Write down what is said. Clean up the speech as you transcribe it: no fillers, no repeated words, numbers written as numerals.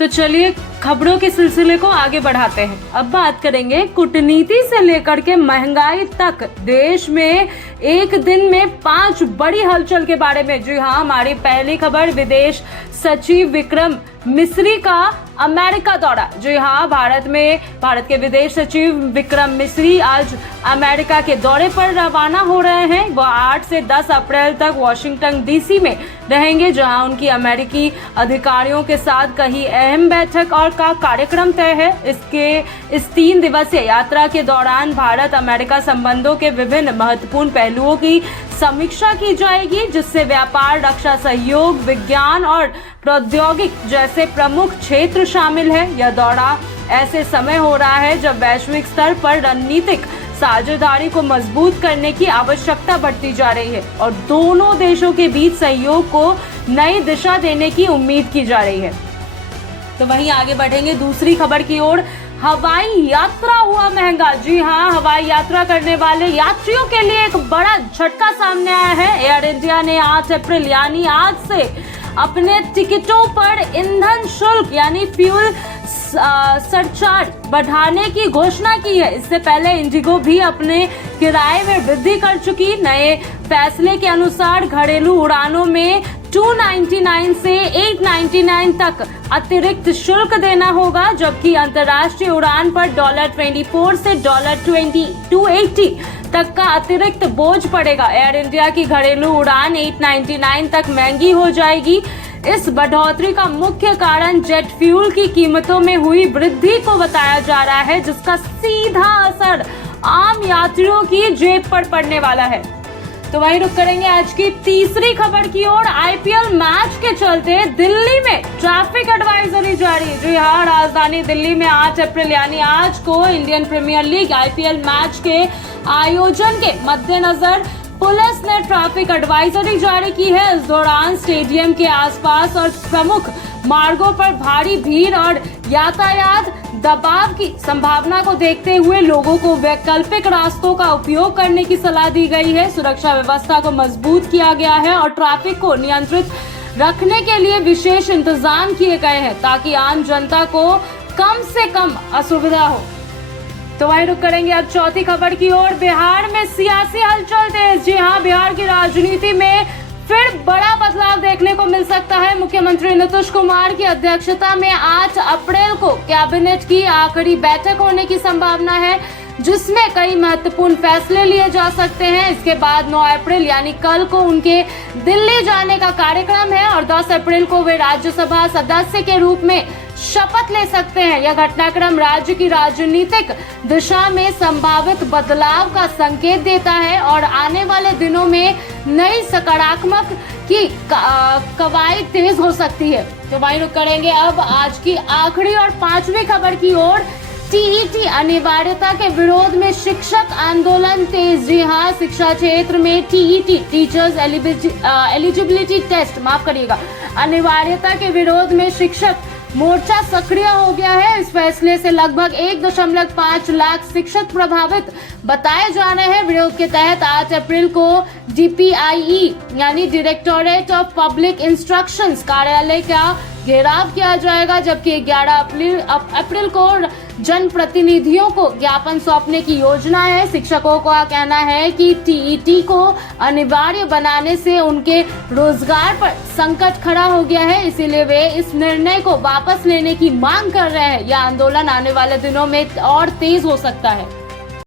तो चलिए खबरों के सिलसिले को आगे बढ़ाते हैं। अब बात करेंगे कूटनीति से लेकर के महंगाई तक देश में एक दिन में 5 बड़ी हलचल के बारे में। जी हाँ, हमारी पहली खबर विदेश सचिव विक्रम मिस्री का अमेरिका दौरा। जी हाँ, भारत के विदेश सचिव विक्रम मिस्री आज अमेरिका के दौरे पर रवाना हो रहे हैं। वह 8 से 10 अप्रैल तक वॉशिंगटन डीसी में रहेंगे, जहां उनकी अमेरिकी अधिकारियों के साथ कई अहम बैठक और का कार्यक्रम तय है। इस 3 दिवसीय यात्रा के दौरान भारत अमेरिका संबंधों के विभिन्न महत्वपूर्ण पहलुओं की समीक्षा की जाएगी, जिससे व्यापार, रक्षा सहयोग, विज्ञान और प्रौद्योगिकी जैसे प्रमुख क्षेत्र शामिल है। यह दौरा ऐसे समय हो रहा है जब वैश्विक स्तर पर रणनीतिक साझेदारी को मजबूत करने की आवश्यकता बढ़ती जा रही है और दोनों देशों के बीच सहयोग को नई दिशा देने की उम्मीद की जा रही है। तो वहीं आगे बढ़ेंगे दूसरी खबर की ओर। हवाई यात्रा हुआ महंगा। जी हाँ, हवाई यात्रा करने वाले यात्रियों के लिए एक बड़ा झटका सामने आया है। एयर इंडिया ने 8 अप्रैल यानी आज से अपने टिकटों पर ईंधन शुल्क यानी फ्यूल सरचार्ज बढ़ाने की घोषणा की है। इससे पहले इंडिगो भी अपने किराए में वृद्धि कर चुकी। नए फैसले के अनुसार घरेलू उड़ानों में 299 से 899 तक अतिरिक्त शुल्क देना होगा, जबकि अंतर्राष्ट्रीय उड़ान पर $24 से $280 तक का अतिरिक्त बोझ पड़ेगा। एयर इंडिया की घरेलू उड़ान 899 तक महंगी हो जाएगी। इस बढ़ोतरी का मुख्य कारण जेट फ्यूल की कीमतों में हुई वृद्धि को बताया जा रहा है, जिसका सीधा असर आम यात्रियों की जेब पर पड़ने वाला है। तो वहीं रुक करेंगे आज की तीसरी खबर की ओर। आईपीएल मैच के चलते दिल्ली में ट्रैफिक एडवाइजरी जारी। जी हाँ, राजधानी दिल्ली में 8 अप्रैल यानी आज को Indian premier league IPL match के आयोजन के मद्देनजर पुलिस ने ट्रैफिक एडवाइजरी जारी की है। इस दौरान स्टेडियम के आसपास और प्रमुख मार्गों पर भारी भीड़ और यातायात दबाव की संभावना को देखते हुए लोगों को वैकल्पिक रास्तों का उपयोग करने की सलाह दी गई है। सुरक्षा व्यवस्था को मजबूत किया गया है और ट्रैफिक को नियंत्रित रखने के लिए विशेष इंतजाम किए गए हैं, ताकि आम जनता को कम से कम असुविधा हो। तो वहीं रुक करेंगे अब चौथी खबर की ओर। बिहार में सियासी हलचल तेज। जी हाँ, बिहार की राजनीति में फिर बड़ा बदलाव देखने को मिल सकता है। मुख्यमंत्री नीतीश कुमार की अध्यक्षता में 8 अप्रैल को कैबिनेट की आखिरी बैठक होने की संभावना है, जिसमें कई महत्वपूर्ण फैसले लिए जा सकते हैं। इसके बाद 9 अप्रैल यानी कल को उनके दिल्ली जाने का कार्यक्रम है और 10 अप्रैल को वे राज्यसभा सदस्य के रूप में शपथ ले सकते हैं। यह घटनाक्रम राज्य की राजनीतिक दिशा में संभावित बदलाव का संकेत देता है और आने वाले दिनों में नई सकारात्मक की कवायद तेज हो सकती है। तो वहीं रुक करेंगे अब आज की आखिरी और 5वीं खबर की ओर। टीईटी अनिवार्यता के विरोध में शिक्षक आंदोलन तेज। जी हाँ, शिक्षा क्षेत्र में टीईटी टीचर्स एलिजिबिलिटी टेस्ट अनिवार्यता के विरोध में शिक्षक मोर्चा सक्रिय हो गया है। इस फैसले से लगभग 1.5 लाख शिक्षक प्रभावित बताए जा रहे हैं। विरोध के तहत 8 अप्रैल को डीपीआईई यानी डायरेक्टोरेट ऑफ पब्लिक इंस्ट्रक्शंस कार्यालय का घेराव किया जाएगा, जबकि 11 अप्रैल को जनप्रतिनिधियों को ज्ञापन सौंपने की योजना है। शिक्षकों का कहना है कि टीईटी को अनिवार्य बनाने से उनके रोजगार पर संकट खड़ा हो गया है, इसीलिए वे इस निर्णय को वापस लेने की मांग कर रहे हैं। यह आंदोलन आने वाले दिनों में और तेज हो सकता है।